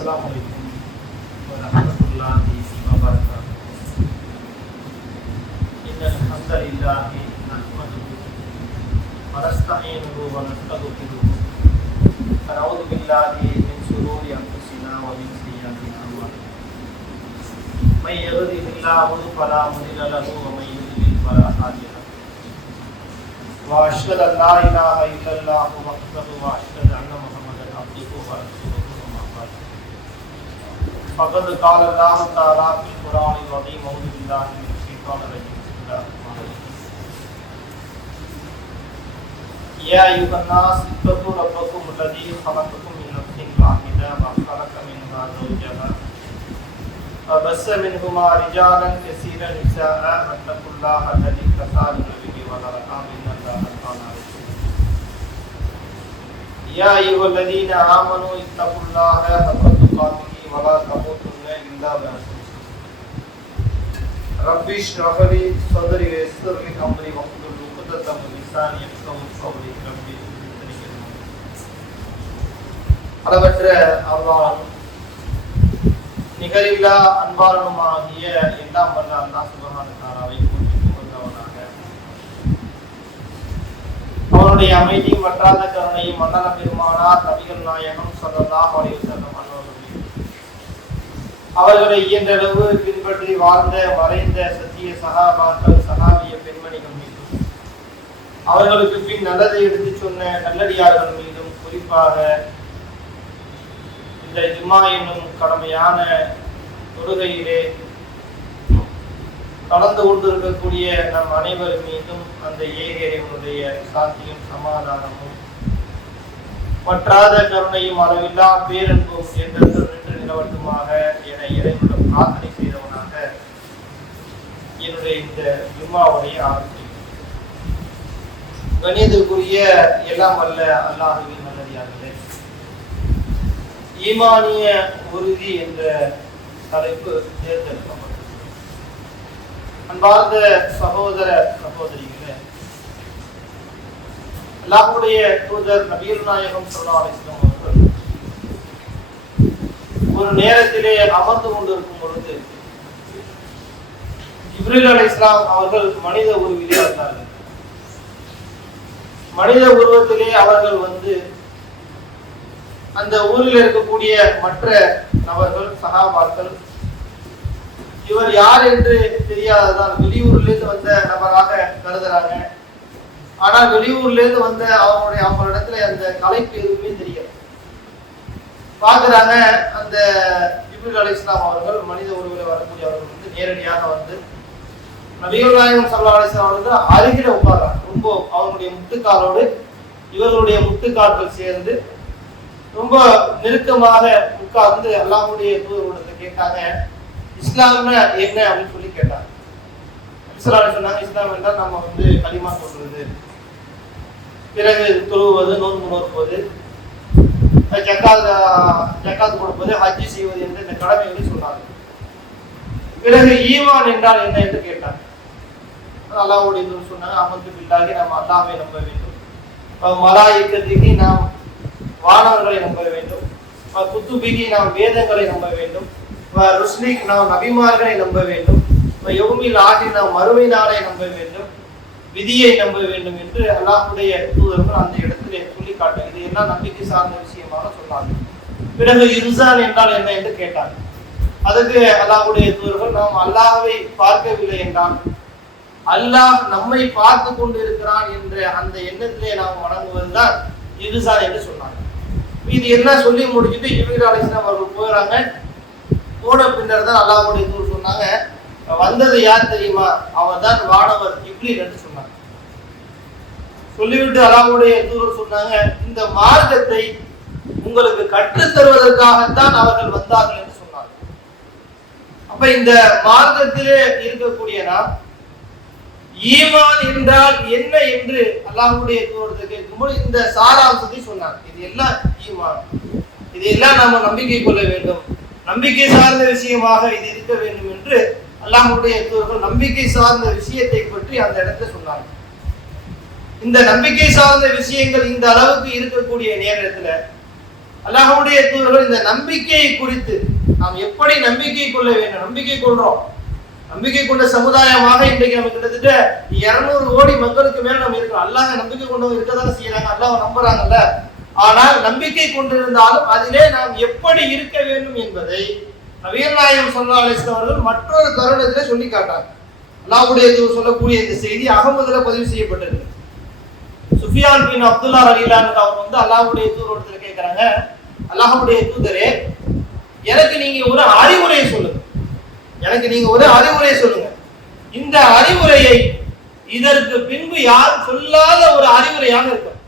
السلام علیکم ورحمۃ اللہ وبرکاتہ۔ ان بالله من شرور انفسنا ومن سیئات اعمالنا۔ من يهده الله فلا مضل له ومن يضلل فلا هادي له۔ واشهد ان لا اله الا الله وحده واشهد ان محمدا عبده ورسوله۔ فقد قال الله تعالى في القران العظيم اعوذ بالله من الشيطان الرجيم بسم الله الرحمن الرحيم يا ايها الناس، اتقوا ربكم الذي خلقكم من نفس واحده وخلق منها زوجها وبث منهما رجالا كثيرا نساء واتقوا الله الذي تساءلون به والارحام، ان الله كان عليكم يا ايها الذين امنوا اتقوا الله حق تقاته۔ ولا تموتن إلا وأنتم مسلمون رب اشرح لي صدري ويسر لي أمري واحلل عقدة من لساني يفقهوا قولي ربي زدني علما அளவற்ற அருளாளனும் நிகரில்லா அன்பாளனுமாகிய எல்லாம் வல்ல அல்லாஹ் சுப்ஹானஹு வ தஆலாவை போற்றி புகழ்ந்தவனாக அவனுடைய அமைதியும் வற்றாத கருணையும் மன்னன பெருமானார் நபிகள் நாயகம் ஸல்லல்லாஹு அலைஹி வஸல்லம் அன்னவர்கள் மீது, அவர்களை இயன்றளவு பின்பற்றி வாழ்ந்த மறைந்த சத்திய சகாபாக்கள் சகாவிய பெண்மணிகள் மீதும் அவர்களுக்கு பின் நல்லதை எடுத்து சொன்ன நல்லடியார்கள் மீதும் குறிப்பாக இந்த ஜும்மா என்னும் கடமையான தொழுகையிலே கலந்து கொண்டிருக்கக்கூடிய நம் அனைவர் மீதும் அந்த ஏகேரியனுடைய சாந்தியும் சமாதானமும் பற்றாத கருணையும் அளவில்லா பேரன்பும் என்ற நிலவட்டுமாக என இறைவனும் பிரார்த்தனை செய்தவனாக என்னுடைய இந்த ஜும்மாவுடைய ஆரம்பிக்கிறேன் கணியத்திற்குரிய எல்லாம் வல்ல அல்லாஹுவின் நல்லடியார்களே ஈமானிய உறுதி என்ற தலைப்பு தேர்ந்தெடுக்கப்பட்டது. அன்பார்ந்த சகோதர சகோதரிகளே அல்லாஹுடைய தூதர் நபீர் நாயகம் சொல்லா ஒரு நேரத்திலே அமர்ந்து கொண்டிருக்கும் பொழுது இப்ரில் அலி இஸ்லாம் அவர்கள் மனித உருவிலே வந்தார்கள். மனித உருவத்திலே அவர்கள் வந்து அந்த ஊரில் இருக்கக்கூடிய மற்ற நபர்கள் சகாபாக்கள் இவர் யார் என்று தெரியாததான் வெளியூர்ல இருந்து வந்த நபராக கருதுறாங்க. ஆனால் வெளியூர்ல இருந்து வந்த அவங்களுடைய அவங்களிடத்துல அந்த கலைப்பு எதுவுமே தெரியாது பாக்குறாங்க அந்த ஜிபுல் அலி இஸ்லாம் அவர்கள் மனித உருவில் வரக்கூடிய அவர்கள் வந்து நேரடியாக வந்து நபிகள் நாயகம் சல்லா அலிஸ்லாம் அவர்கள் அருகில உட்கார்றாங்க. ரொம்ப அவங்களுடைய முட்டுக்காலோடு இவர்களுடைய முட்டுக்கால்கள் சேர்ந்து ரொம்ப நெருக்கமாக உட்கார்ந்து அல்லாஹுடைய தூதர்களிடத்தை கேட்டாங்க இஸ்லாம்னா என்ன அப்படின்னு சொல்லி கேட்டாங்க. இஸ்லாம் சொன்னாங்க இஸ்லாம் என்றால் நம்ம வந்து களிமா சொல்றது. பிறகு தொழுவது நோன்பு நோக்குவது ஜக்காத் ஜக்காத் கொடுப்பது ஹஜ்ஜி செய்வது என்று இந்த கடமைகளை சொன்னாங்க பிறகு ஈமான் என்றால் என்ன என்று கேட்டாங்க அல்லாவுடைய சொன்னாங்க அமர்ந்து பில்லாகி நாம் அல்லாவை நம்ப வேண்டும். மலாய்க்கத்துக்கு நாம் வானவர்களை நம்ப வேண்டும். குத்துபிகி நாம் வேதங்களை நம்ப வேண்டும். ருஸ்லிக் நாம் நபிமார்களை நம்ப வேண்டும். யௌமில் ஆகி நாம் மறுமை நாளை நம்ப வேண்டும். விதியை நம்ப வேண்டும் என்று அல்லாஹுடைய தூதர்கள் அந்த இடத்திலே சொல்லி காட்ட இது எல்லாம் நம்பிக்கை சார்ந்த விஷயமாக சொன்னாங்க. பிறகு இன்சான் என்றால் என்ன என்று கேட்டாங்க. அதுக்கு அல்லாஹுடைய தூதர்கள் நாம் அல்லாஹவை பார்க்கவில்லை என்றால் அல்லாஹ் நம்மை பார்த்து கொண்டு இருக்கிறான் என்ற அந்த எண்ணத்திலே நாம் வணங்குவதுதான் இதுதான் என்று சொன்னாங்க. இது எல்லாம் சொல்லி முடிச்சுட்டு இவங்க அலிஸ்லாம் அவர்கள் போயிடறாங்க போன பின்னர் தான் அல்லாஹுடைய தூர் சொன்னாங்க வந்தது யார் தெரியுமா? அவர் தான் வானவர் இப்ளீன் என்று சொன்னாங்க. சொல்லிவிட்டு அல்லாஹுடைய தூர் சொன்னாங்க இந்த மார்க்கத்தை உங்களுக்கு கற்றுத் தருவதற்காகத்தான் அவர்கள் வந்தார்கள் என்று சொன்னாங்க அப்ப இந்த மார்க்கத்திலே இருக்கக்கூடிய நாம் ஈமான் என்றால் என்ன என்று அல்லாஹுடைய தூரத்தை கேட்கும்போது இந்த சாராம்சத்தை சொன்னாங்க இது எல்லாம் ஈமான். இது எல்லாம் நாம நம்பிக்கை கொள்ள வேண்டும். நம்பிக்கை சார்ந்த விஷயமாக இது இருக்க வேண்டும் என்று அல்லாஹுடைய தூர்கள் நம்பிக்கை சார்ந்த விஷயத்தை பற்றி அந்த இடத்துல சொன்னாங்க. இந்த நம்பிக்கை சார்ந்த விஷயங்கள் இந்த அளவுக்கு இருக்கக்கூடிய நேரத்துல அல்லாஹுடைய தூதர்கள் இந்த நம்பிக்கையை குறித்து நாம் எப்படி நம்பிக்கை கொள்ள வேண்டும்? நம்பிக்கை கொள்றோம். நம்பிக்கை கொண்ட சமுதாயமாக இன்றைக்கு நம்ம கிட்டத்தட்ட இருநூறு கோடி மக்களுக்கு மேல நம்ம இருக்கிறோம். அல்லாஹ் நம்பிக்கை கொண்டவங்க இருக்கதானே செய்யறாங்க அல்லாஹ் நம்புறாங்கல்ல. ஆனால் நம்பிக்கை கொண்டிருந்தாலும் அதிலே நாம் எப்படி இருக்க வேண்டும் என்பதை நவீன நாயம் சொல்லா அவர்கள் மற்றொரு தருணத்திலே சொல்லி காட்டாங்க அல்லாஹுடைய சொல்லக்கூடிய இந்த செய்தி அகமதுல பதிவு செய்யப்பட்டிருக்கு. சுஃபியான் பின் அப்துல்லா ரலீலான் அவர் வந்து அல்லாஹுடைய தூதரோடத்துல கேட்கிறாங்க அல்லாஹ்வுடைய தூதரே எனக்கு நீங்க ஒரு அறிவுரையை சொல்லுங்க. எனக்கு நீங்க ஒரு அறிவுரை சொல்லுங்க. இந்த அறிவுரையை இதற்கு பின்பு யாரும் சொல்லாத ஒரு அறிவுரையாக இருக்கும்.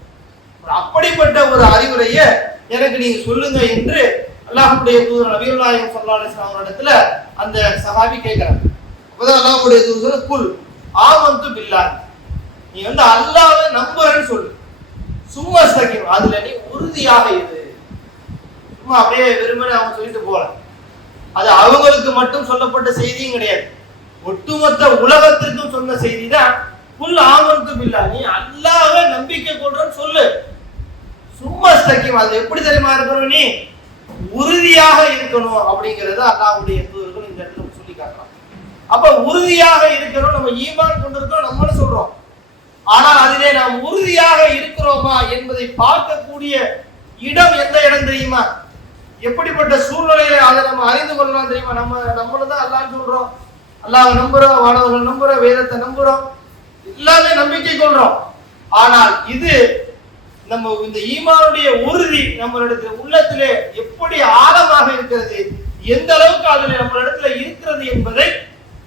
ஒரு அப்படிப்பட்ட ஒரு அறிவுரையை எனக்கு நீங்க சொல்லுங்க என்று அல்லாஹுடைய தூதர் நபிகள் நாயகம் இடத்துல அந்த சஹாபி கேட்கிறாங்க அப்பதான் அல்லாஹ்வுடைய தூதர் குல் ஆமந்து பில்லாஹ். நீ வந்து அல்லாத நம்புறேன்னு சொல்லு. சும்மா சகிம். அதுல நீ உறுதியாக இது. சும்மா அப்படியே வெறுமனே அவங்க சொல்லிட்டு போல அது அவங்களுக்கு மட்டும் சொல்லப்பட்ட செய்தியும் கிடையாது. ஒட்டுமொத்த உலகத்திற்கும் சொன்ன செய்தி தான் புல் ஆமந்து பில்லா நீ அல்லாஹ்வை நம்பிக்கை கொள்றன்னு சொல்லு. சும்மா ஸ்தக்கியம் அது எப்படி தெரியுமா இருக்கணும் நீ? உறுதியாக இருக்கணும் அப்படிங்கறத அல்லாஹுடைய தூதர்கள் இந்த இடத்துல சொல்லி காட்டுறான். அப்ப உறுதியாக இருக்கணும் நம்ம ஈமான் கொண்டிருக்கோம் நம்மளும் சொல்றோம். ஆனால் அதிலே நாம் உறுதியாக இருக்கிறோமா என்பதை பார்க்கக்கூடிய இடம் எந்த இடம் தெரியுமா? எப்படிப்பட்ட சூழ்நிலையில அதை நம்ம அறிந்து கொள்ளலாம் தெரியுமா? நம்ம நம்மளும் தான் அல்லாஹ் சொல்றோம். அல்லாஹ் நம்புறோம் வானவர்கள் நம்புறோம் வேதத்தை நம்புறோம். எல்லாமே நம்பிக்கை கொள்றோம். ஆனால் இது நம்ம இந்த ஈமானுடைய உறுதி நம்மளிடத்துல உள்ளத்திலே எப்படி ஆழமாக இருக்கிறது எந்த அளவுக்கு அதுல நம்மளிடத்துல இருக்கிறது என்பதை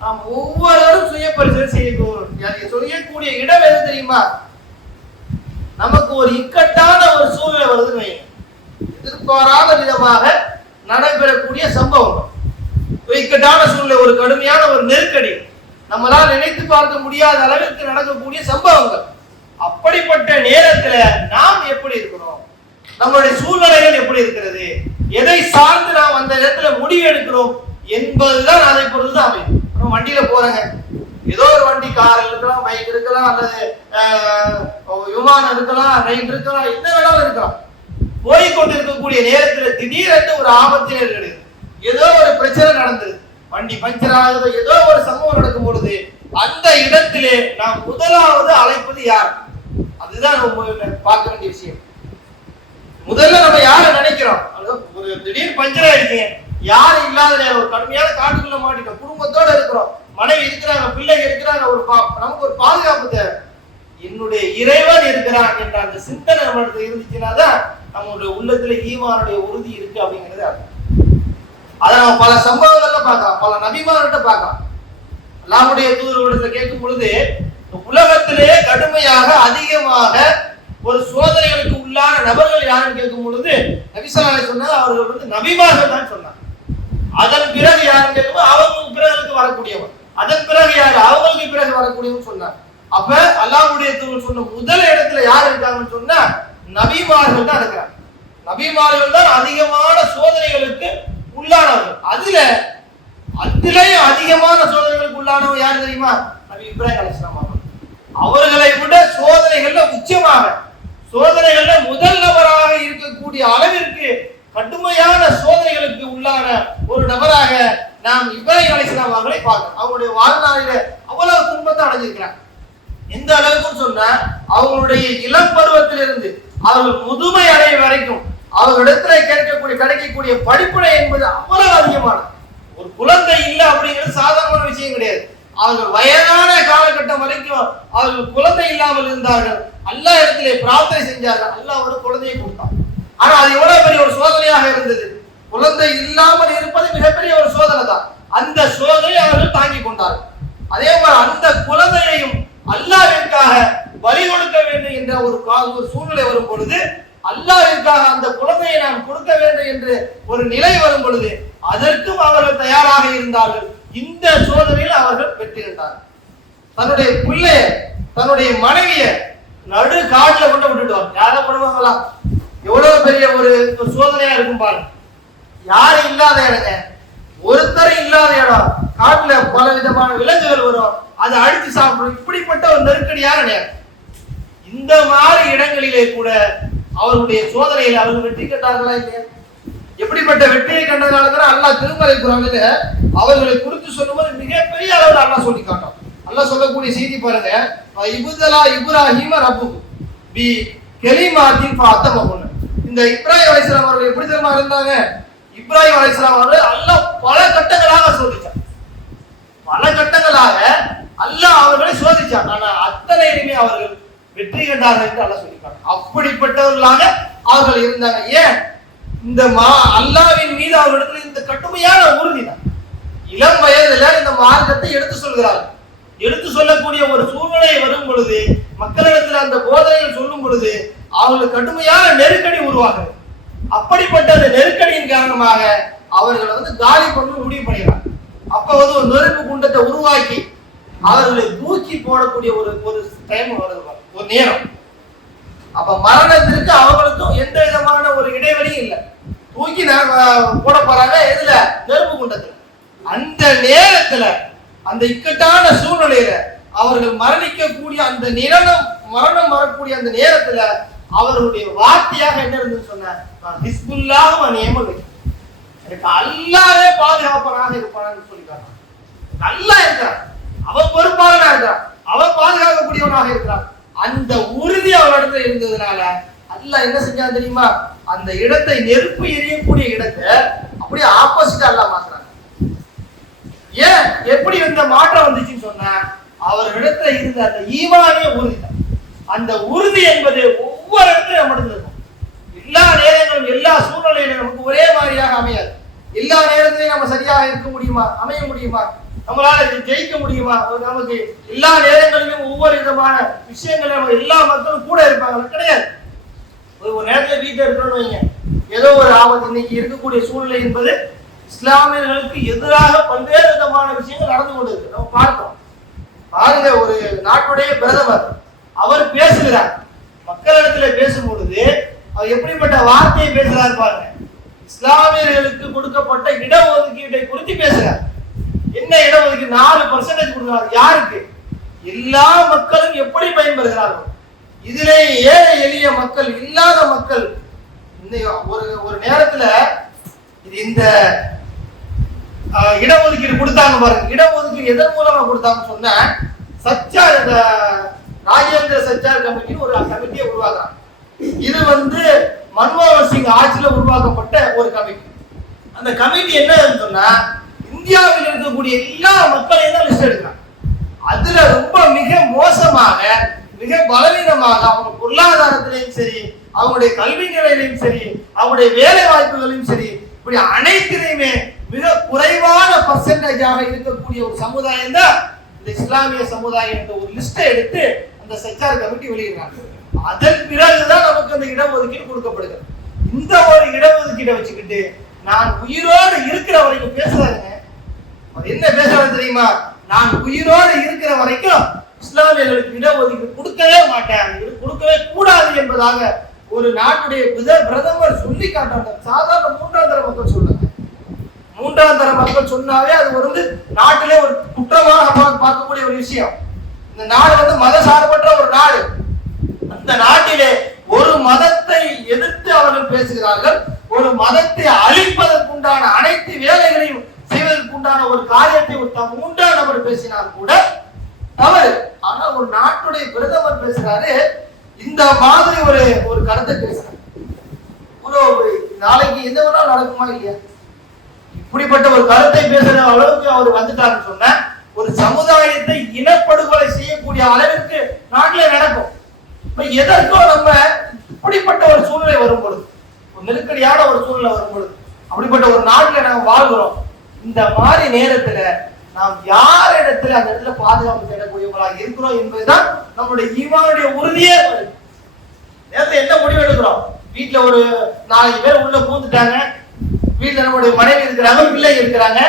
நாம் ஒவ்வொரு சுய பரிசோதனை செய்ய செய்யக்கூடிய இடம் எது தெரியுமா? நமக்கு ஒரு இக்கட்டான ஒரு சூழ்நிலை வருதுன்னு வைங்க எதிர்பாராத விதமாக நடைபெறக்கூடிய சம்பவம் இக்கட்டான சூழ்நிலை ஒரு கடுமையான ஒரு நெருக்கடி. நம்மளால் நினைத்து பார்க்க முடியாத அளவிற்கு நடக்கக்கூடிய சம்பவங்கள். அப்படிப்பட்ட நேரத்துல நாம் எப்படி இருக்கிறோம் நம்மளுடைய சூழ்நிலைகள் எப்படி இருக்கிறது? எதை சார்ந்து நாம் அந்த இடத்துல முடிவு எடுக்கிறோம்? என்பதுதான் அதை பொறுத்து தான் அமையும் வண்டியில போறேங்க. ஏதோ ஒரு வண்டி கார் இருக்கலாம் பைக் இருக்கலாம் அல்லது ஆஹ், விமானம் இருக்கலாம் ரயில் இருக்கலாம் என்ன வேணாலும் இருக்கலாம் போய் கொண்டிருக்கக்கூடிய நேரத்தில் திடீரென்று ஒரு ஆபத்து நேரிடுது ஏதோ ஒரு பிரச்சனை நடந்தது. வண்டி பஞ்சர் ஆகுதோ ஏதோ ஒரு சம்பவம் நடக்கும் பொழுது அந்த இடத்திலே நாம் முதலாவது அழைப்பது யார்? அதுதான் நம்ம பார்க்க வேண்டிய விஷயம். முதல்ல நம்ம யாரை நினைக்கிறோம்? ஒரு திடீர் பஞ்சர் ஆயிடுச்சு. யாரும் இல்லாத ஒரு கடுமையான காட்டுக்குள்ள மாட்டிட்டோம் குடும்பத்தோட இருக்கிறோம். மனைவி இருக்கிறாங்க பிள்ளைங்க இருக்கிறாங்க ஒரு நமக்கு ஒரு பாதுகாப்பு தேவை. என்னுடைய இறைவன் இருக்கிறான் என்ற அந்த சிந்தனை நம்மளுக்கு இருந்துச்சுன்னா தான் நம்மளுடைய உள்ளத்துல ஈமானுடைய உறுதி இருக்கு அப்படிங்கிறது அர்த்தம். அதை நம்ம பல சம்பவங்கள்ல பார்க்கலாம் பல நபிமார்கிட்ட பார்க்கலாம். அல்லாஹ்வுடைய தூதர்களிடத்துல கேட்கும் பொழுது உலகத்திலே கடுமையாக அதிகமாக ஒரு சோதனைகளுக்கு உள்ளான நபர்கள் யாருன்னு கேட்கும் பொழுது நபிசலாலை சொன்னாங்க அவர்கள் வந்து நபிமார்கள் தான் சொன்னாங்க. அதன் பிறகு யாருன்னு கேட்கும் அவங்க பிறகு வரக்கூடியவன் அதன் பிறகு யாரு அவங்களுக்கு பிறகு வரக்கூடியவன் சொன்னாங்க அப்ப அல்லாஹ்வுடைய தூதர் சொன்ன முதல் இடத்துல யார் இருக்காங்கன்னு சொன்னா நபிமார்கள் தான் இருக்கிறாங்க. நபிமார்கள் தான் அதிகமான சோதனைகளுக்கு உள்ளானவர்கள். அதுல அதிலேயும் அதிகமான சோதனைகளுக்கு உள்ளானவங்க யார் தெரியுமா? நபி இப்ராஹிம் அலிஸ்லாம் அவர்கள். அவர்களை விட சோதனைகள்ல உச்சமாக சோதனைகள்ல முதல் நபராக இருக்கக்கூடிய அளவிற்கு கடுமையான சோதனைகளுக்கு உள்ளான ஒரு நபராக நாம் இப்ராஹிம் அலைஹிஸ்ஸலாம் அவர்களை பார்க்கிறோம். அவங்களுடைய வாழ்நாளில அவ்வளவு துன்பத்தை அடைஞ்சிருக்கிறாங்க எந்த அளவுக்கு சொன்னா அவங்களுடைய இளம் பருவத்திலிருந்து அவர்கள் முதுமை அடையும் வரைக்கும் அவர்களிடத்துல கேட்கக்கூடிய கிடைக்கக்கூடிய படிப்புரை என்பது அவ்வளவு அதிகமானது. ஒரு குழந்தை இல்லை அப்படிங்கிறது சாதாரணமான விஷயம் கிடையாது. அவர்கள் வயதான காலகட்டம் வரைக்கும் அவர்கள் குழந்தை இல்லாமல் இருந்தார்கள். எல்லா இடத்திலே பிரார்த்தனை செஞ்சார்கள். அல்லாஹ் ஒரு குழந்தையை கொடுத்தான். ஆனா அது எவ்வளவு பெரிய ஒரு சோதனையாக இருந்தது? குழந்தை இல்லாமல் இருப்பது மிகப்பெரிய ஒரு சோதனை தான் அந்த சோதனையை அவர்கள் தாங்கிக் கொண்டார்கள். அதே போல அந்த குழந்தையையும் அல்லாவிற்காக வழி கொடுக்க வேண்டும் என்ற ஒரு ஒரு சூழ்நிலை வரும் பொழுது அல்லாவிற்காக அந்த குழந்தையை நாம் கொடுக்க வேண்டும் என்று ஒரு நிலை வரும் பொழுது அதற்கும் அவர்கள் தயாராக இருந்தார்கள். இந்த சோதனையில் அவர்கள் பெற்றிருந்தார்கள் தன்னுடைய பிள்ளைய தன்னுடைய மனைவிய நடு காட்டுல கொண்டு விட்டுடுவாங்க யாரை பண்ணுவாங்களா எவ்வளவு பெரிய ஒரு சோதனையா இருக்கும் பாருங்க யாரும் இல்லாத இடங்க. ஒருத்தர் இல்லாத இடம். காட்டுல பல விதமான விலங்குகள் வரும். அதை அழிச்சு சாப்பிடும். இப்படிப்பட்ட ஒரு நெருக்கடியான நேரம் இந்த மாதிரி இடங்களிலே கூட அவர்களுடைய சோதனையில் அவர்கள் வெற்றி கண்டார்களா இல்லையா? எப்படிப்பட்ட வெற்றியை கண்டதுனால தான் அல்லா திருமலை குரானில அவர்களை குறித்து சொல்லும்போது மிகப்பெரிய அளவில் அல்லா சொல்லி காட்டும் அல்லா சொல்லக்கூடிய செய்தி பாருங்க. இபுதலா இப்ராஹிம ரப்பு பி கெலிமாத்தின் ஃபாத்தமஹுன் இந்த இப்ராஹிம் அலிஸ்லாம் அவர்கள் எப்படி தெரியுமா இருந்தாங்க? இப்ராஹிம் அலிஸ்லாம் அவர்கள் அல்ல பல கட்டங்களாக சோதிச்சார் பல கட்டங்களாக அல்லாஹ் அவர்களை சோதிச்சார் ஆனால் அத்தனை அத்தனையுமே அவர்கள் வெற்றி கண்டார்கள் என்று அல்ல சொல்லியிருக்காங்க அப்படிப்பட்டவர்களாக அவர்கள் இருந்தாங்க. ஏன்? இந்த மா அல்லாவின் மீது அவர்களிடத்தில் இந்த கடுமையான உறுதி தான். இளம் வயதுல இந்த மார்க்கத்தை எடுத்து சொல்கிறார்கள். எடுத்து சொல்லக்கூடிய ஒரு சூழ்நிலை வரும் பொழுது மக்களிடத்தில் அந்த போதனைகள் சொல்லும் பொழுது அவங்களுக்கு கடுமையான நெருக்கடி உருவாகுது அப்படிப்பட்ட அந்த நெருக்கடியின் காரணமாக அவர்களை வந்து காலி பண்ணி முடிவு பண்ணிடுறாங்க. அப்ப வந்து ஒரு நெருப்பு குண்டத்தை உருவாக்கி அவர்களை தூக்கி போடக்கூடிய ஒரு ஒரு டைம் வருது ஒரு நேரம். அப்ப மரணத்திற்கு அவங்களுக்கும் எந்த விதமான ஒரு இடைவெளியும் இல்லை. தூக்கி ந- போட போறாங்க. எதுல? நெருப்பு குண்டத்துல. அந்த நேரத்துல அந்த இக்கட்டான சூழ்நிலையில அவர்கள் மரணிக்கக்கூடிய அந்த நிரணம் மரணம் வரக்கூடிய அந்த நேரத்துல அவர்களுடைய வார்த்தையாக என்ன இருந்து சொன்னார் ஹிஸ்புல்லாக நியமம் எனக்கு அல்லாவே பாதுகாப்பனாக இருப்பான்னு சொல்லிட்டாங்க நல்லா இருக்கிறார் அவன் பொறுப்பாளனா இருக்கிறான். அவன் பாதுகாக்கக்கூடியவனாக இருக்கிறான். அந்த உறுதி அவரிடத்துல இருந்ததுனால அல்ல என்ன செஞ்சான் தெரியுமா? அந்த இடத்தை நெருப்பு எரியக்கூடிய இடத்தை அப்படியே ஆப்போசிட்டா அல்லாஹ் மாத்துறாங்க ஏன்? எப்படி இந்த மாற்றம் வந்துச்சுன்னு சொன்னா? அவர்களிடத்துல இருந்த அந்த ஈமானே உறுதி தான். அந்த உறுதி என்பது ஒவ்வொரு இடத்துலையும் நம்ம எல்லா நேரங்களும் எல்லா சூழ்நிலையிலும் நமக்கு ஒரே மாதிரியாக அமையாது. எல்லா நேரத்திலையும் நம்ம சரியாக இருக்க முடியுமா? அமைய முடியுமா? நம்மளால இதை ஜெயிக்க முடியுமா? ஒரு நமக்கு எல்லா நேரங்களிலும் ஒவ்வொரு விதமான விஷயங்கள் நம்ம எல்லா மக்களும் கூட இருப்பாங்க. கிடையாது. ஒரு ஒரு நேரத்துல வீட்டில் இருக்கிறோம்னு வைங்க. ஏதோ ஒரு ஆபத்து இன்னைக்கு இருக்கக்கூடிய சூழ்நிலை என்பது இஸ்லாமியர்களுக்கு எதிராக பல்வேறு விதமான விஷயங்கள் நடந்து கொண்டு இருக்கு நம்ம பார்த்தோம். பாருங்க ஒரு நாட்டுடைய பிரதமர் அவர் பேசுகிறார். மக்களிடத்துல பேசும் பொழுது அவர் எப்படிப்பட்ட வார்த்தையை பேசுறார் பாருங்க. இஸ்லாமியர்களுக்கு கொடுக்கப்பட்ட இடஒதுக்கீட்டை குறித்து பேசுறார். என்ன இடஒதுக்கீடு? நாலு பர்சன்டேஜ் கொடுக்குறாரு. யாருக்கு? எல்லா மக்களும் எப்படி பயன்பெறுகிறார்கள்? இதிலே ஏழை எளிய மக்கள் இல்லாத மக்கள் ஒரு ஒரு நேரத்துல இது இந்த இடஒதுக்கீடு கொடுத்தாங்க பாருங்க. இடஒதுக்கீடு எதன் மூலமா கொடுத்தாங்கன்னு சொன்ன சச்சார் இந்த ராஜேந்திர சச்சார் கமிட்டின்னு ஒரு கமிட்டியை உருவாக்குறாங்க. இது வந்து மன்மோகன் சிங் ஆட்சியில உருவாக்கப்பட்ட ஒரு கமிட்டி. அந்த கமிட்டி என்னன்னு சொன்னா இந்தியாவில் இருக்கக்கூடிய எல்லா மக்களையும் தான் லிஸ்ட் எடுக்கிறாங்க. அதுல ரொம்ப மிக மோசமாக மிக பலவீனமாக அவங்க பொருளாதாரத்திலையும் சரி அவங்களுடைய கல்வி நிலையிலையும் சரி அவங்களுடைய வேலை வாய்ப்புகளையும் சரி இப்படி அனைத்திலையுமே மிக குறைவான பர்சன்டேஜாக இருக்கக்கூடிய ஒரு சமுதாயம் தான் இந்த இஸ்லாமிய சமுதாயம் என்ற ஒரு லிஸ்டை எடுத்து அந்த சச்சார் கமிட்டி வெளியிடுறாங்க. அதன் பிறகுதான் நமக்கு அந்த இடஒதுக்கீடு கொடுக்கப்படுகிறது இந்த ஒரு இடஒதுக்கீடை வச்சுக்கிட்டு நான் உயிரோடு இருக்கிற வரைக்கும் பேசுறாங்க என்ன பேசுறது தெரியுமா? நான் உயிரோடு இருக்கிற வரைக்கும் இஸ்லாமியர்களுக்கு இடஒதுக்கீடு கொடுக்கவே மாட்டேன் இது கொடுக்கவே கூடாது என்பதாக ஒரு நாட்டுடைய பிரதமர் சொல்லி காட்டுறாங்க சாதாரண மூன்றாம் தர மக்கள் சொல்றாங்க. மூன்றாம் தர மக்கள் சொன்னாவே அது ஒரு வந்து நாட்டிலே ஒரு குற்றமாக பார்க்கக்கூடிய ஒரு விஷயம். இந்த நாடு வந்து மத சார்பற்ற ஒரு நாடு. அந்த நாட்டிலே ஒரு மதத்தை எதிர்த்து அவர்கள் பேசுகிறார்கள். ஒரு மதத்தை அழிப்பதற்குண்டான அனைத்து வேலைகளையும் செய்வதற்குண்டான ஒரு காரியத்தை ஒரு மூன்றாம் நபர் பேசினால் கூட தவறு. ஆனா ஒரு நாட்டுடைய பிரதமர் பேசுறாரு இந்த மாதிரி ஒரு ஒரு கருத்தை பேசுறாரு. ஒரு நாளைக்கு எந்த வேணாலும் நடக்குமா இல்லையா? இப்படிப்பட்ட ஒரு கருத்தை பேசுற அளவுக்கு அவர் வந்துட்டாருன்னு சொன்ன ஒரு சமுதாயத்தை இனப்படுகொலை செய்யக்கூடிய அளவிற்கு நாட்டிலே நடக்கும். இப்ப எதற்கோ நம்ம இப்படிப்பட்ட ஒரு சூழ்நிலை வரும் பொழுது ஒரு நெருக்கடியான ஒரு சூழ்நிலை வரும் பொழுது அப்படிப்பட்ட ஒரு நாட்டில் நாம் வாழ்கிறோம். இந்த மாதிரி நேரத்துல நாம் யார் இடத்துல அந்த இடத்துல பாதுகாப்பு தேடக்கூடியவங்களாக இருக்கிறோம் என்பதுதான் நம்மளுடைய ஈமானுடைய உறுதியே வருது. என்ன முடிவு எடுக்கிறோம்? வீட்டுல ஒரு நாலஞ்சு பேர் உள்ள பூந்துட்டாங்க. வீட்டுல நம்முடைய மனைவி இருக்கிறாங்க பிள்ளை இருக்கிறாங்க.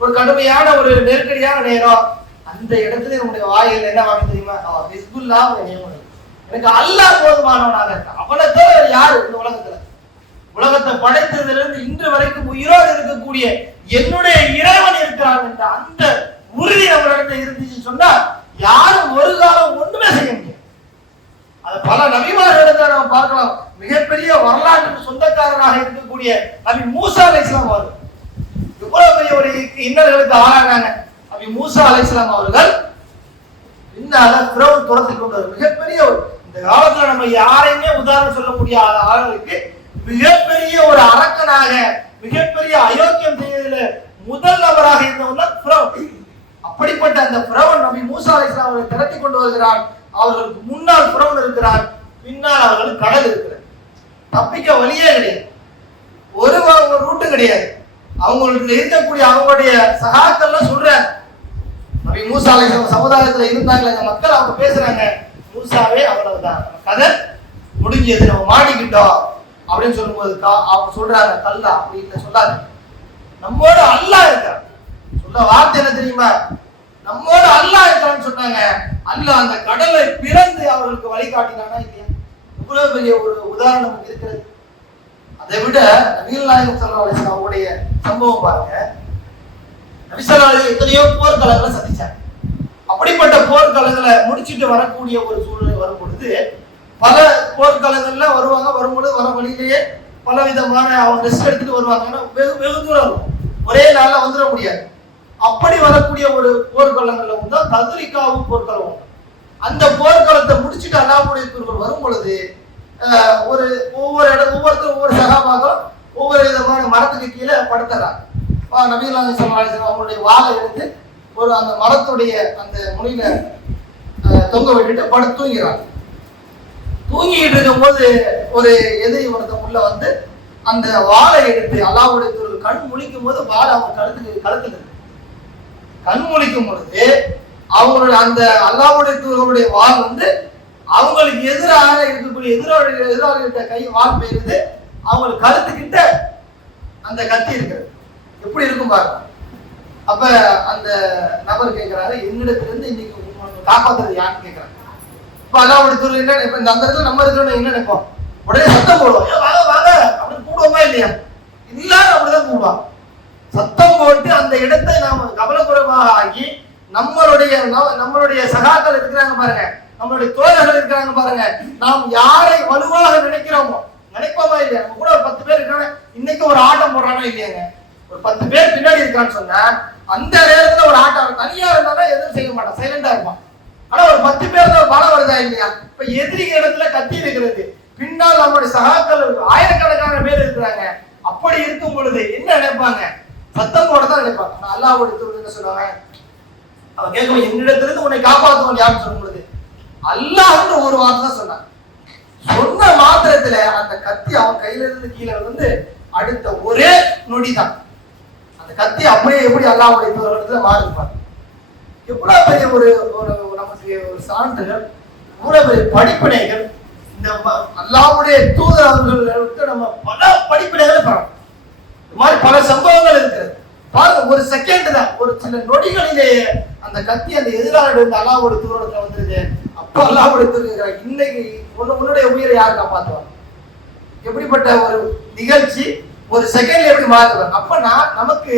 ஒரு கடுமையான ஒரு நெருக்கடியான நேரம். அந்த இடத்துல நம்முடைய வாயில் என்ன வாங்க தெரியுமா? ஹிஸ்புல்லா நியமனம் எனக்கு அல்லாஹ் போதுமானவனாக இருக்கான். அவனை தவிர யாரு இந்த உலகத்துல உலகத்தை படைத்ததுல இருந்து இன்று வரைக்கும் உயிரோடு இருக்கக்கூடிய என்னுடைய இறைவன் இருக்கிறான் என்ற அந்த உறுதி நம்மளிடத்துல இருந்துச்சு சொன்னா யாரும் ஒரு காலம் ஒண்ணுமே செய்ய முடியாது. பல நபிமார்களிடத்தை நம்ம பார்க்கலாம். மிகப்பெரிய வரலாற்றுக்கு சொந்தக்காரராக இருக்கக்கூடிய நபி மூசா அலைஹிஸ்ஸலாம் அவர்கள். இவ்வளவு பெரிய ஒரு இன்னல்களுக்கு ஆளானாங்க. நபி மூசா அலைஹிஸ்ஸலாம் அவர்கள் பின்னால பிறவன் துரத்தி கொண்டு மிகப்பெரிய ஒரு இந்த காலத்துல நம்ம யாரையுமே உதாரணம் சொல்ல முடியாத ஆளுகளுக்கு மிகப்பெரிய ஒரு அரக்கனாக மிகப்பெரிய அயோக்கியம் செய்யறதுல முதல் நபராக இருந்தவன் தான் அப்படிப்பட்ட அந்த பிறவன் நபி மூசா அலைஹிஸ்ஸலாம் அவர்களை திரட்டி கொண்டு வருகிறான். அவர்களுக்கு முன்னால் புறவன் இருக்கிறார். பின்னால் அவர்களுக்கு கடல் இருக்கிறது. தப்பிக்க வழியே கிடையாது. ஒரு ரூட்டு கிடையாது. அவங்களுக்கு இருக்கக்கூடிய அவங்களுடைய சகாக்கள்லாம் சொல்றாங்க. நபி மூசா அலைஹிஸ்ஸலாம் சமுதாயத்துல இருந்தாங்களே மக்கள் அவங்க பேசுறாங்க மூசாவே அவ்வளவுதான். நம்ம கதை முடிஞ்சது நம்ம மாடிக்கிட்டோம் அப்படின்னு சொல்லும்போது அவங்க சொல்றாங்க கல்லா அப்படின்னு சொல்லாது நம்மோட அல்லாஹ் இருக்கான் சொல்ல வார்த்தை என்ன தெரியுமா? நம்மோட அல்லா இருக்கான்னு சொன்னாங்க. அல்லாஹ் அந்த கடலை பிறந்து அவர்களுக்கு வழிகாட்டினானா இல்லையா? இவ்வளவு பெரிய ஒரு உதாரணம் இருக்கிறது. அதை விட நபிகள் நாயகம் சல்லா அவருடைய சம்பவம் பாருங்க. நபிசல்லா எத்தனையோ போர்க்களங்களை சந்திச்சாங்க. அப்படிப்பட்ட போர்க்களங்களை முடிச்சுட்டு வரக்கூடிய ஒரு சூழ்நிலை வரும் பொழுது பல போர்க்களங்கள்ல வருவாங்க வரும்பொழுது வர வழியிலேயே பல விதமான அவங்க ரெஸ்ட் எடுத்துட்டு வருவாங்க. வெகு வெகு தூரம் இருக்கும் ஒரே நாளில் வந்துட முடியாது. அப்படி வரக்கூடிய ஒரு போர்க்களங்கள்ல வந்து கதிரிக்காவும் போர்க்களம் உண்டு. அந்த போர்க்களத்தை முடிச்சுட்டு அல்லாவுடைய தூர்கள் வரும் பொழுது ஒரு ஒவ்வொரு இடம் ஒவ்வொருத்தரும் ஒவ்வொரு சகாபாக்களும் ஒவ்வொரு விதமான மரத்துக்கு கீழே படுத்துறாங்க. நபீலாங்க சமாளிச்சு அவங்களுடைய வாழை எடுத்து ஒரு அந்த மரத்துடைய அந்த முனையில தொங்க விட்டுட்டு படுத்து தூங்கிறாங்க. தூங்கிட்டு இருக்கும்போது ஒரு எதிரி ஒருத்தன் உள்ள வந்து அந்த வாழை எடுத்து அல்லாவுடைய தூர்கள் கண் முழிக்கும் போது வாழை அவங்க கழுத்துக்கு கழுத்துக்கு கண்மொழிக்கும் பொழுது அவங்களுடைய அந்த அல்லாவுடைய தூதர்களுடைய வால் வந்து அவங்களுக்கு எதிராக இருக்கக்கூடிய எதிராளி எதிராளிகிட்ட கை வால் பெய்யுது அவங்களுக்கு கருத்துக்கிட்ட அந்த கத்தி இருக்கிறது. எப்படி இருக்கும் பாருங்க. அப்ப அந்த நபர் கேட்கிறாரு என்னிடத்திலிருந்து இன்னைக்கு உங்களை காப்பாத்துறது யாருன்னு கேட்கிறாங்க இப்ப அல்லாவுடைய தூதர் என்ன இப்ப இந்த அந்த இடத்துல நம்ம இருக்கிறோம் என்ன நினைப்போம்? உடனே சத்தம் போடுவோம். "ஏய், வாங்க வாங்க அப்படின்னு கூடுவோமா இல்லையா? இல்லாத அப்படிதான் கூடுவான் சத்தம் போட்டு அந்த இடத்தை நாம கவனக்குறைவாக ஆகி நம்மளுடைய நம்மளுடைய சகாக்கள் இருக்கிறாங்க பாருங்க. நம்மளுடைய தோழர்கள் இருக்கிறாங்க பாருங்க. நாம் யாரை வலுவாக நினைக்கிறோமோ நினைப்போமா இல்லையா? நம்ம கூட ஒரு பத்து பேர் இருக்காங்க. இன்னைக்கு ஒரு ஆட்டம் போடுறானா இல்லையாங்க? ஒரு பத்து பேர் பின்னாடி இருக்கான்னு சொன்னா அந்த நேரத்துல ஒரு ஆட்டம் தனியா இருந்தாலும் எதுவும் செய்ய மாட்டான். சைலண்டா இருப்பான். ஆனா ஒரு பத்து பேர் தான் பலம் வருதா இல்லையா? இப்ப எதிரிக இடத்துல கத்தி இருக்கிறது பின்னால் நம்முடைய சகாக்கள் ஆயிரக்கணக்கான பேர் இருக்கிறாங்க. அப்படி இருக்கும் பொழுது என்ன நினைப்பாங்க? சத்தம் தான் நினைப்பாங்க. ஆனா அல்லாஹ்வுடைய தூதர் என்ன சொல்லுவாங்க? அவன் கேட்கும் என்னிடத்திலிருந்து உன்னை காப்பாற்றுவன் யாருன்னு சொல்லும் பொழுது அல்லாஹ்ன்ற ஒரு வார்த்தை தான் சொன்னான். சொன்ன மாத்திரத்துல அந்த கத்தி அவன் கையில இருந்து கீழே வந்து அடுத்த ஒரே நொடி தான் அந்த கத்தி அப்படியே எப்படி அல்லாஹ்வுடைய தூதரத்துல மாறிப்பாங்க எவ்வளவு பெரிய ஒரு ஒரு நமக்கு ஒரு சான்றுகள் எவ்வளவு பெரிய படிப்பினைகள். இந்த அல்லாவுடைய தூதர் அவர்களுக்கு நம்ம பல படிப்பினைகளை பெறோம் இது மாதிரி பல சம்பவங்கள் இருக்கிறது. பாருங்க ஒரு செகண்ட் தான் ஒரு சில நொடிகளிலேயே அந்த கத்தி அந்த எதிராளர் இருந்து ஒரு தூரத்துல வந்துருது அப்ப அல்லாஹ்வுடைய தூரம் இன்னைக்கு ஒன்னு உன்னுடைய உயிரை யார் காப்பாற்றுவாங்க எப்படிப்பட்ட ஒரு நிகழ்ச்சி? ஒரு செகண்ட்ல எப்படி மாறுவாங்க அப்ப நான் நமக்கு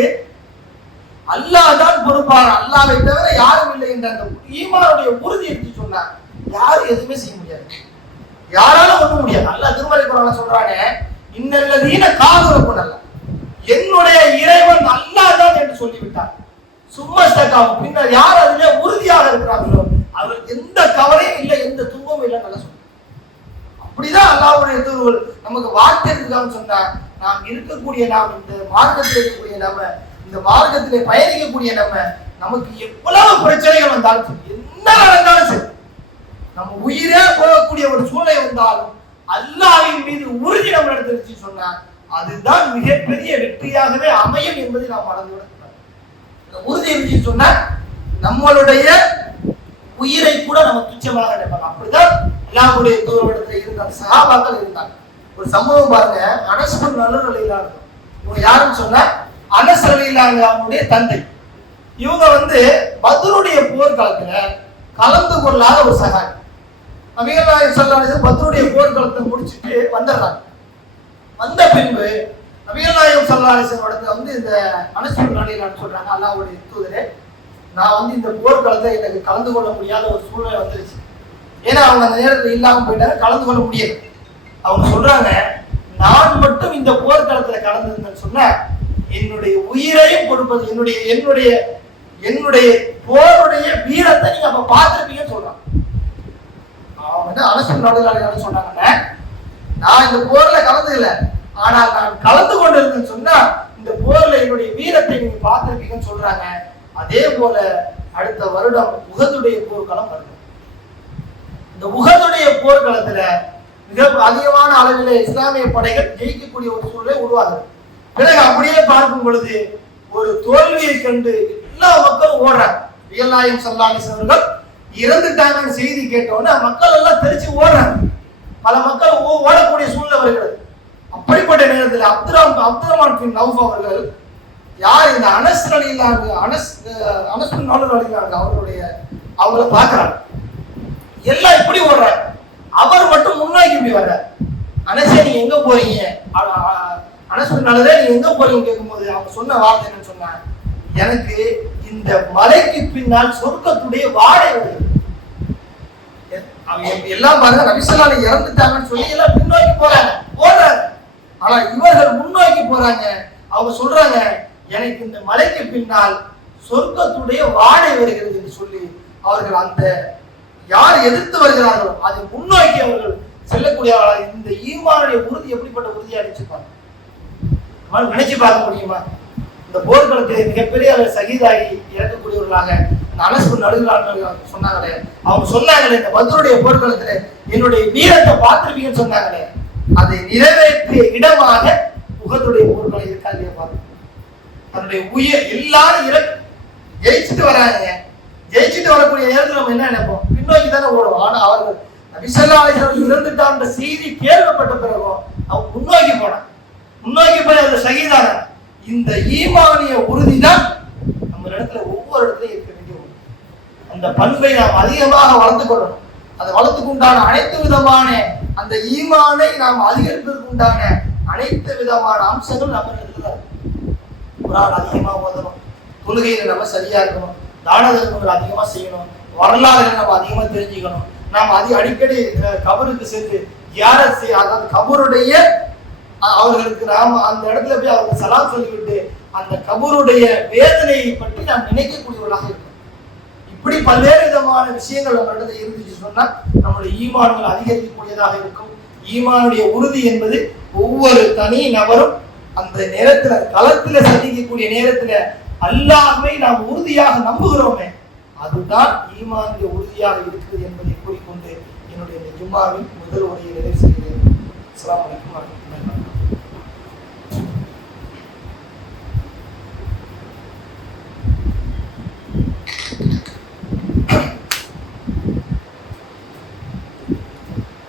அல்லாஹ் தான் பொறுப்பான அல்லாவை தவிர யாரும் இல்லை என்ற அந்த ஈமானுடைய உறுதி எடுத்து சொன்னா யாரும் எதுவுமே செய்ய முடியாது. யாராலும் ஒண்ணும் முடியாது. அல்லாஹ் திருமலை குரான சொல்றானே இன்னல்லதீன காதுரப்புன் அல்ல. என்னுடைய இறைவன் நல்லாதான் என்று சொல்லிவிட்டார். சும்மா ஸ்தக்காவும் பின்னர் யார் அதிலே உறுதியாக இருக்கிறார்களோ அவர் எந்த கவலையும் இல்லை எந்த துன்பமும் இல்லை நல்லா சொல்றாங்க அப்படிதான் அல்லாவுடைய தூர்கள் நமக்கு வார்த்தை இருக்கான்னு சொன்னார் நாம் இருக்கக்கூடிய நாம் இந்த மார்க்கத்தில் இருக்கக்கூடிய நம்ம இந்த மார்க்கத்திலே பயணிக்கக்கூடிய நம்ம நமக்கு எவ்வளவு பிரச்சனைகள் வந்தாலும் சரி என்ன நடந்தாலும் சரி நம்ம உயிரே போகக்கூடிய ஒரு சூழ்நிலை வந்தாலும் அல்லாவின் மீது உறுதி நம்ம எடுத்துருச்சு சொன்னார் அதுதான் மிகப்பெரிய வெற்றியாகவே அமையும் என்பதை நாம் மறந்து இந்த உறுதி இருந்துச்சு சொன்னால் நம்மளுடைய உயிரை கூட நம்ம துச்சமாக நினைப்பாங்க. அப்படிதான் எல்லாருடைய தூரத்தில் இருந்தாங்க சகாபாக்கள் இருந்தாங்க. ஒரு சம்பவம் பாருங்க அனஸ்பன் நல்லநிலையில இருக்கும் இவங்க யாருன்னு சொன்னா அனஸ் அலிலாங்க அவங்களுடைய தந்தை. இவங்க வந்து பத்ருடைய போர்க்காலத்துல கலந்து கொள்ளாத ஒரு சகாய் அமீர் நாயகம் சொல்லானது பத்ருடைய போர்க்காலத்தை முடிச்சுட்டு வந்துடுறாங்க. வந்த பின்பு நபிகள் நாயகம் சல்லாசன் இடத்துல வந்து இந்த மனசூர் நாளிலான்னு சொல்றாங்க அல்லாவுடைய தூதரே நான் வந்து இந்த போர்க்களத்தை எனக்கு கலந்து கொள்ள முடியாத ஒரு சூழ்நிலை வந்துருச்சு. ஏன்னா அவங்க அந்த நேரத்தில் இல்லாமல் போயிட்டாங்க கலந்து கொள்ள முடியாது அவங்க சொல்றாங்க நான் மட்டும் இந்த போர்க்களத்தில் கலந்துருந்தேன்னு சொன்னா என்னுடைய உயிரையும் கொடுப்பது என்னுடைய என்னுடைய என்னுடைய போருடைய வீரத்தை நீங்க அப்ப பார்த்துருப்பீங்கன்னு சொல்றான். அவங்க வந்து அரசு நாடுகள் சொன்னாங்கன்னா நான் இந்த போர்ல கலந்துக்கல ஆனால் நான் கலந்து கொண்டிருந்தேன்னு சொன்னா இந்த போர்ல என்னுடைய வீரத்தை நீங்க பார்த்திருப்பீங்கன்னு சொல்றாங்க. அதே போல அடுத்த வருடம் உகதுடைய போர்க்களம் வருது இந்த உகதுடைய போர்க்களத்துல மிக அதிகமான அளவிலே இஸ்லாமிய படைகள் ஜெயிக்கக்கூடிய ஒரு சூழ்நிலை உருவாகுது. பிறகு அப்படியே பார்க்கும் பொழுது ஒரு தோல்வியை கண்டு எல்லா மக்களும் ஓடுறாங்க. வியல்லாயம் சல்லாலிஸ் அவர்கள் இறந்துட்டாங்கன்னு செய்தி கேட்டோன்னே மக்கள் எல்லாம் தெரிச்சு ஓடுறாங்க. பல மக்கள் ஓ- ஓடக்கூடிய சூழ்நிலை வருகிறது. அப்படிப்பட்ட நேரத்தில் அப்துராம் அப்துரமான் பின் நவுஃப் அவர்கள் யார் இந்த அனஸ் அலிலாங்க அனஸ் அஹ், அனஸ் பின் நாலு அலிலாங்க அவர்களுடைய அவங்கள பார்க்கறாங்க எல்லாம் இப்படி ஓடுறாங்க அவர் மட்டும் முன்னாடி இப்படி வர்றார். அனசே நீங்க எங்க போறீங்க? அ- அ- அனஸ் பின் நாலுதே நீங்க எங்க போறீங்க கேட்கும்போது அவங்க சொன்ன வார்த்தை என்னன்னு சொன்னாங்க எனக்கு இந்த மலைக்கு பின்னால் சொர்க்கத்துடைய வாடை வருது அவங்க எல்லாம் பாருங்க ரவிசலாலை இறந்துட்டாங்கன்னு சொல்லி எல்லாம் பின்னோக்கி போறாங்க. போடுறாங்க ஆனா இவர்கள் முன்னோக்கி போறாங்க. அவங்க சொல்றாங்க எனக்கு இந்த மலைக்கு பின்னால் சொர்க்கத்துடைய வாடை வருகிறது என்று சொல்லி அவர்கள் அந்த யார் எதிர்த்து வருகிறார்களோ அதை முன்னோக்கி அவர்கள் செல்லக்கூடிய இந்த ஈமானுடைய உறுதி எப்படிப்பட்ட உறுதியா நினைச்சுப்பாங்க நம்மால நினைச்சு பார்க்க முடியுமா? இந்த போர்க்களத்தில் மிகப்பெரிய அளவில் சகிதாகி இறக்கக்கூடியவர்களாக இந்த அனசு நடுவிலாளர்கள் சொன்னாங்களே. அவங்க சொன்னாங்களே இந்த பத்ருடைய போர்க்களத்தில் என்னுடைய வீரத்தை பார்த்துருப்பீங்கன்னு சொன்னாங்களே. அதை நிறைவேற்றிய இடமாக முகத்துடைய போர்க்களம் இருக்கா இல்லையா பாருங்க. தன்னுடைய உயிர் எல்லாரும் இற ஜெயிச்சுட்டு வராங்க. ஜெயிச்சுட்டு வரக்கூடிய நேரத்தில் நம்ம என்ன நினைப்போம்? பின்னோக்கி தானே ஓடும் ஆனால் அவர்கள் நபிசல்லா அலிஸ்லாம் இறந்துட்டான்ற செய்தி கேள்விப்பட்ட பிறகும் அவன் முன்னோக்கி போனான். முன்னோக்கி போய் அந்த சகிதான இந்த ஈமானிய உறுதி தான் நம்ம இடத்துல ஒவ்வொரு இடத்துலையும் இருக்க வேண்டிய ஒன்று அந்த பண்பை நாம் அதிகமாக வளர்த்து கொள்ளணும். அதை வளர்த்துக்கு உண்டான அனைத்து விதமான அந்த ஈமானை நாம் அதிகரிப்பதற்கு உண்டான அனைத்து விதமான அம்சங்கள் நம்ம இடத்துல குரான் அதிகமா ஓதணும். தொழுகையில நம்ம சரியா இருக்கணும். தான தர்மங்கள் அதிகமா செய்யணும். வரலாறுகளை நம்ம அதிகமா தெரிஞ்சுக்கணும். நாம் அதிக அடிக்கடி கபருக்கு சென்று ஜியாரத் செய்ய அதாவது கபருடைய அவர்களுக்கு நாம அந்த இடத்துல போய் அவருக்கு சலாம் சொல்லிவிட்டு அந்த கபருடைய வேதனையை பற்றி நாம் நினைக்கக்கூடியவர்களாக இருக்கும் இப்படி பல்வேறு விதமான விஷயங்கள் நம்ம இடத்துல இருந்துச்சு சொன்னா நம்மளுடைய ஈமான்கள் அதிகரிக்கக்கூடியதாக இருக்கும். ஈமானுடைய உறுதி என்பது ஒவ்வொரு தனி நபரும் அந்த நேரத்துல களத்துல சந்திக்கக்கூடிய நேரத்துல அல்லாஹ்வை நாம் உறுதியாக நம்புகிறோமே அதுதான் ஈமானுடைய உறுதியாக இருக்குது என்பதை கூறிக்கொண்டு என்னுடைய இந்த ஜும்மாவின் முதல் உரையை நிறைவு செய்கிறேன். அஸ்லாம் வலைக்கம் வரஹ்மத்துல்லாஹி வபரகாத்துஹு.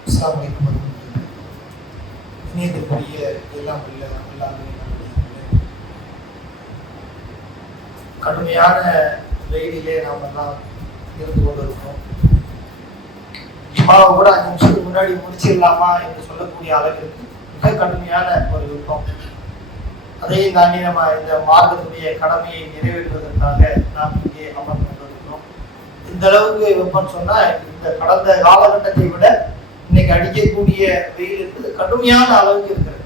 அஸ்ஸலாமு அலைக்கும் வரஹ்மத்துல்லாஹி இணையத்திற்குரிய எல்லாம் உள்ள எல்லாமே கடுமையான வெயிலிலே நாம் எல்லாம் இருந்து கொண்டிருக்கிறோம். ஜுமாவை கூட அஞ்சு நிமிஷத்துக்கு முன்னாடி முடிச்சிடலாமா என்று சொல்லக்கூடிய அளவிற்கு மிக கடுமையான ஒரு விருப்பம். அதையும் தாண்டி நம்ம இந்த மார்க்கத்துடைய கடமையை நிறைவேற்றுவதற்காக நாம் இங்கே அமர்ந்து கொண்டிருக்கிறோம். இந்த அளவுக்கு வெப்பம் சொன்னா இந்த கடந்த காலகட்டத்தை விட இன்னைக்கு அடிக்கக்கூடிய வெயில் என்பது கடுமையான அளவுக்கு இருக்கிறது.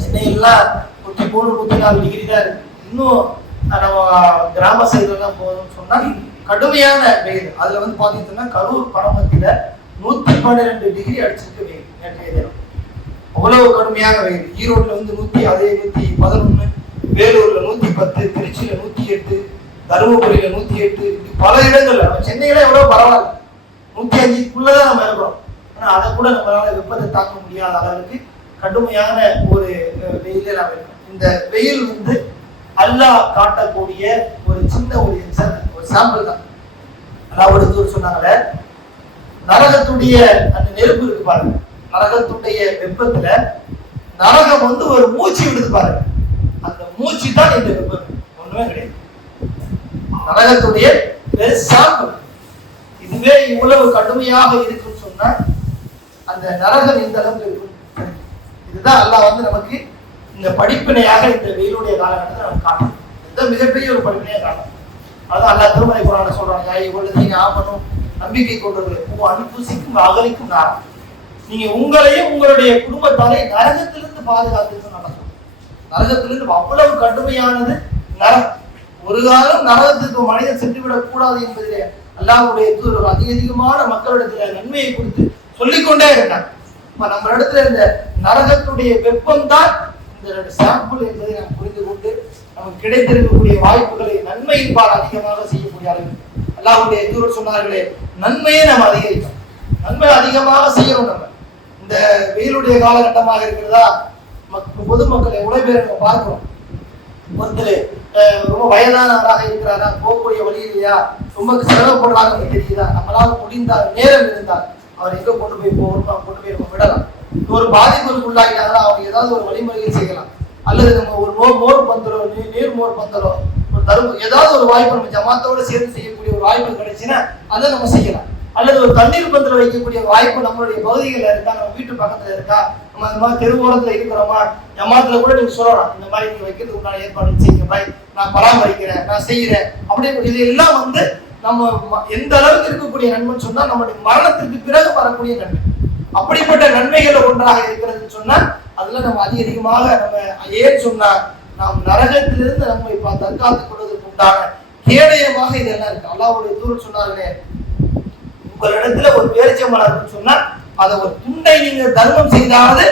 சென்னையெல்லாம் நூத்தி மூணு நூற்றி நாலு டிகிரி தான் இருக்கு. இன்னும் நம்ம கிராம சைடுலாம் போகணும்னு சொன்னால் கடுமையான வெயில். அதில் வந்து பார்த்தீங்கன்னா கரூர் பரமத்தில நூற்றி பன்னிரெண்டு டிகிரி அடிச்சிருக்கு வெயில் நேற்றைய தினம். அவ்வளவு கடுமையான வெயில். ஈரோட்ல வந்து நூத்தி அதே நூற்றி பதினொன்னு வேலூர்ல நூற்றி பத்து திருச்சியில் நூற்றி எட்டு தருமபுரியில நூற்றி எட்டு. இப்படி பல இடங்கள்ல நம்ம சென்னையில் எவ்வளோ பரவாயில்ல. நூற்றி அஞ்சுக்குள்ளே தான் நம்ம இருக்கிறோம் ஆனால் அதை கூட நம்மளால வெப்பத்தை தாக்க முடியாத அளவுக்கு கடுமையான ஒரு வெயிலே வெயில நாம் இருக்கோம் இந்த வெயில் வந்து அல்லாஹ் காட்டக்கூடிய ஒரு சின்ன ஒரு எக்ஸாம் ஒரு சாம்பிள் தான். அல்லாவோட தூர் சொன்னாங்களே நரகத்துடைய அந்த நெருப்பு இருக்கு பாருங்க. நரகத்துடைய வெப்பத்துல நரகம் வந்து ஒரு மூச்சு விடுது பாருங்க. அந்த மூச்சு தான் இந்த வெப்பம். ஒண்ணுமே கிடையாது. நரகத்துடைய சாம்பிள் இதுவே இவ்வளவு கடுமையாக இருக்குன்னு சொன்னா அந்த நரகம் இந்த அளவுக்கு இருக்கும்? இதுதான் அல்லாஹ் வந்து நமக்கு இந்த படிப்பினையாக இந்த வெயிலுடைய காலகட்டத்தை நம்ம காட்டணும். இதுதான் மிகப்பெரிய ஒரு படிப்பினையாக காட்டணும் அதான் அல்லாஹ் திருமலை புராணம் சொல்றாங்க இவ்வளவு நீங்க ஆமனும் நம்பிக்கை கொண்டவர்களே உங்க அனுப்புசிக்கும் அகலிக்கும் நாரம் நீங்க உங்களையும் உங்களுடைய குடும்பத்தாலே நரகத்திலிருந்து பாதுகாத்துன்னு நடக்கும் நரகத்திலிருந்து அவ்வளவு கடுமையானது நரகம். ஒரு காலம் நரகத்துக்கு மனிதன் சென்றுவிடக் கூடாது என்பதிலே அல்லாவுடைய தூதர் அதிக அதிகமான மக்களிடத்துல நன்மையை கொடுத்து சொல்லிக்கொண்டே இருந்தாங்க. அப்ப நம்ம இடத்துல இந்த நரகத்துடைய வெப்பம் தான் இந்த ரெண்டு சாம்பிள் என்பதை நாம் புரிந்து கொண்டு நமக்கு கிடைத்திருக்கக்கூடிய வாய்ப்புகளை நன்மையின் பால் அதிகமாக செய்யக்கூடிய அளவு அல்லாஹுடைய தூதர் சொன்னார்களே நன்மையை நாம் அதிகரிக்கணும் நன்மை அதிகமாக செய்யணும் நம்ம. இந்த வெயிலுடைய காலகட்டமாக இருக்கிறதா? மக்~ பொதுமக்கள் எவ்வளவு பேர் நம்ம பார்க்கிறோம். ஒருத்தர் அஹ், ரொம்ப வயதானவராக இருக்கிறாரா? போகக்கூடிய வழி இல்லையா? ரொம்ப சிரமப்படுறாங்க தெரியுதா? நம்மளால முடிந்தால் நேரம் இருந்தால் அவர் எங்க கொண்டு போய் போகணும் கொண்டு போய் நம்ம விடலாம். ஒரு பாதிப்புக்கு உள்ளாகிட்டாங்கன்னா அவங்க ஏதாவது ஒரு வழிமுறையை செய்யலாம். அல்லது நம்ம ஒரு மோர் மோர் பந்தலோ நீ- நீர் மோர் பந்தலோ ஒரு தரும் ஏதாவது ஒரு வாய்ப்பு நம்ம ஜமாத்தோடு சேர்ந்து செய்யக்கூடிய ஒரு வாய்ப்பு கிடைச்சுன்னா அதை நம்ம செய்யலாம். அல்லது ஒரு தண்ணீர் பந்தல் வைக்கக்கூடிய வாய்ப்பு நம்மளுடைய பகுதிகளில் இருக்கா நம்ம வீட்டு பக்கத்துல இருக்கா நம்ம இந்த மாதிரி தெருவோரத்துல இருக்கிறோமா ஜமாத்துல கூட நீங்க சொல்லலாம் இந்த மாதிரி நீங்க வைக்கிறதுக்கு உண்டான ஏற்பாடு செய்யுங்க பாய் நான் பராமரிக்கிறேன் நான் செய்யறேன் அப்படின்னு இதெல்லாம் வந்து நம்ம எந்த அளவுக்கு இருக்கக்கூடிய நன்மைன்னு சொன்னா நம்மளுடைய மரணத்திற்கு பிறகு வரக்கூடிய நன்மை. அப்படிப்பட்ட நன்மைகள் ஒன்றாக இருக்கிறதுன்னு சொன்னா அதுல நம்ம அதிக அதிகமாக நம்ம ஏன் சொன்னா நாம் நரகத்திலிருந்து நம்மை தற்காத்துக் கொள்வதற்கு உண்டான கேடயமாக இதெல்லாம் இருக்கு. அல்லாவுடைய தூரம் சொன்னார்களே உங்களிடத்துல ஒரு பேரிச்சம்பழம் மலர்னு சொன்னா அதை ஒரு துண்டை நீங்க தர்மம் செய்தாவது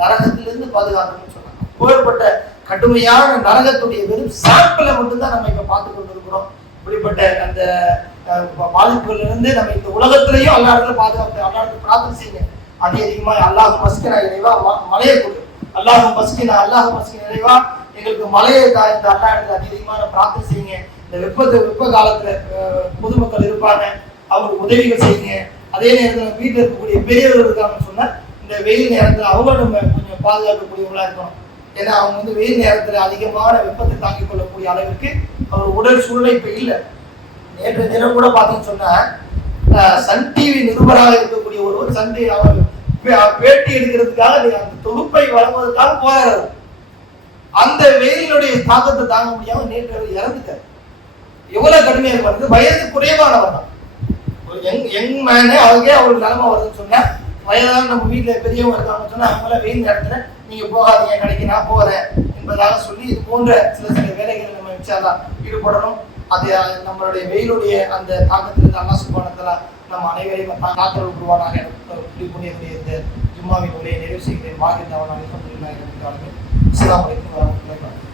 நரகத்திலிருந்து பாதுகாக்கணும்னு சொன்னாங்க. போர்பட்ட கடுமையான நரகத்துடைய வெறும் சாம்பிளை மட்டும்தான் நம்ம இப்ப பார்த்து கொண்டு இருக்கிறோம் இப்படிப்பட்ட அந்த பாதிப்புகளிலிருந்து இருந்து நம்ம இந்த உலகத்திலையும் எல்லா இடத்துல பாதுகாப்பு எல்லா இடத்துல பிரார்த்தனை செய்யுங்க. அதே அதிகமா அல்லாஹ் மஸ்கினா இறைவா மலையை கொடு. அல்லாஹ் மஸ்கினா அல்லாஹ் மஸ்கின் இறைவா எங்களுக்கு மலையை இந்த அல்லா இடத்துல அதிகமாக அதிகமான பிரார்த்தனை செய்யுங்க. இந்த வெப்பத்தை வெப்ப காலத்துல பொதுமக்கள் இருப்பாங்க. அவங்களுக்கு உதவிகள் செய்யுங்க. அதே நேரத்தில் வீட்டில் இருக்கக்கூடிய பெரியவர்கள் இருக்காங்கன்னு சொன்னா இந்த வெயில் நேரத்தில் அவங்க நம்ம கொஞ்சம் பாதுகாக்கக்கூடியவங்களா இருக்கணும். ஏன்னா அவங்க வந்து வெயில் நேரத்தில் அதிகமான வெப்பத்தை தாங்கிக் கொள்ளக்கூடிய அளவிற்கு அவர் உடல் சூழ்நிலை இப்போ இல்லை. நேற்று தினம் கூட பார்த்தோம்னு சொன்னா சன் டிவி நிருபராக இருக்கக்கூடிய ஒருவர் சன் டிவி அவர் பேட்டி எடுக்கிறதுக்காக அந்த தொகுப்பை வழங்குவதற்காக போராடுறாரு அந்த வெயிலினுடைய தாக்கத்தை தாங்க முடியாம நேற்று இறந்துட்டார். எவ்வளவு கடுமையா இருப்பாரு வயது குறைவானவர் தான். ஒரு யங் யங் மேனே அவருக்கே அவருக்கு நிலைமை வருதுன்னு சொன்னா வயதான நம்ம வீட்டுல பெரியவங்க இருக்காங்கன்னு சொன்னா அவங்கள வெயில் நேரத்துல நீங்க போகாதீங்க கடைக்கு நான் போறேன் என்பதாக சொல்லி இது போன்ற சில சில வேலைகள் நம்ம வச்சாதான் ஈடுபடணும். அது நம்மளுடைய வெயிலுடைய அந்த தாக்கத்திலிருந்து அல்லா சுபானத்துல நம்ம அனைவரையும் காத்தல் உருவானாக புண்ணியக்கூடிய இந்த ஜும்மாவின் உரையை நிறைவு செய்கிறேன். வாழ்கின்ற அவன் அனைத்து அஸ்ஸலாமு அலைக்கும் வரஹ்மத்துல்லாஹி வபரகாத்துஹு